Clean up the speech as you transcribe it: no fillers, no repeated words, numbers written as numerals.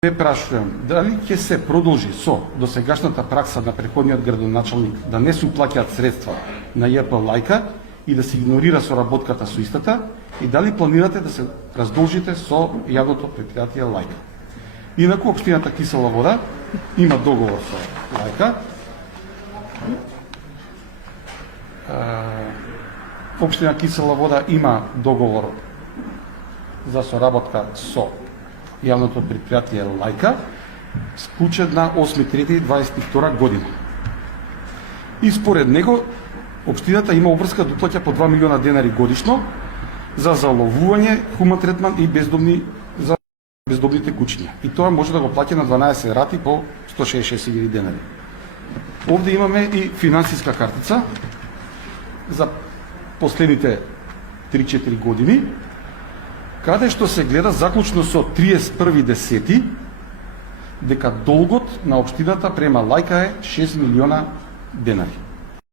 Ве прашувам, дали ќе се продолжи со досегашната пракса на преходниот градоначалник да не се уплаќаат средства на ЈП Лајка и да се игнорира соработката со истата, и дали планирате да се раздолжите со јавното предпријатие Лајка? Инаку, општината Кисела Вода има договор со Лајка. Општина Кисела Вода има договор за соработка со јавното предпријатие Лајка, склучен на 8.3.22 година. И според него, општината има обврска да уплаќа по 2 милиона денари годишно за заловување, хуман третман и за бездомните кучиња. И тоа може да го плаќа на 12 рати по 166.000 денари. Овде имаме и финансиска картица за последните 3-4 години, каде што се гледа заклучно со 31.10. дека долгот на општината према Лајка е 6 милиона денари.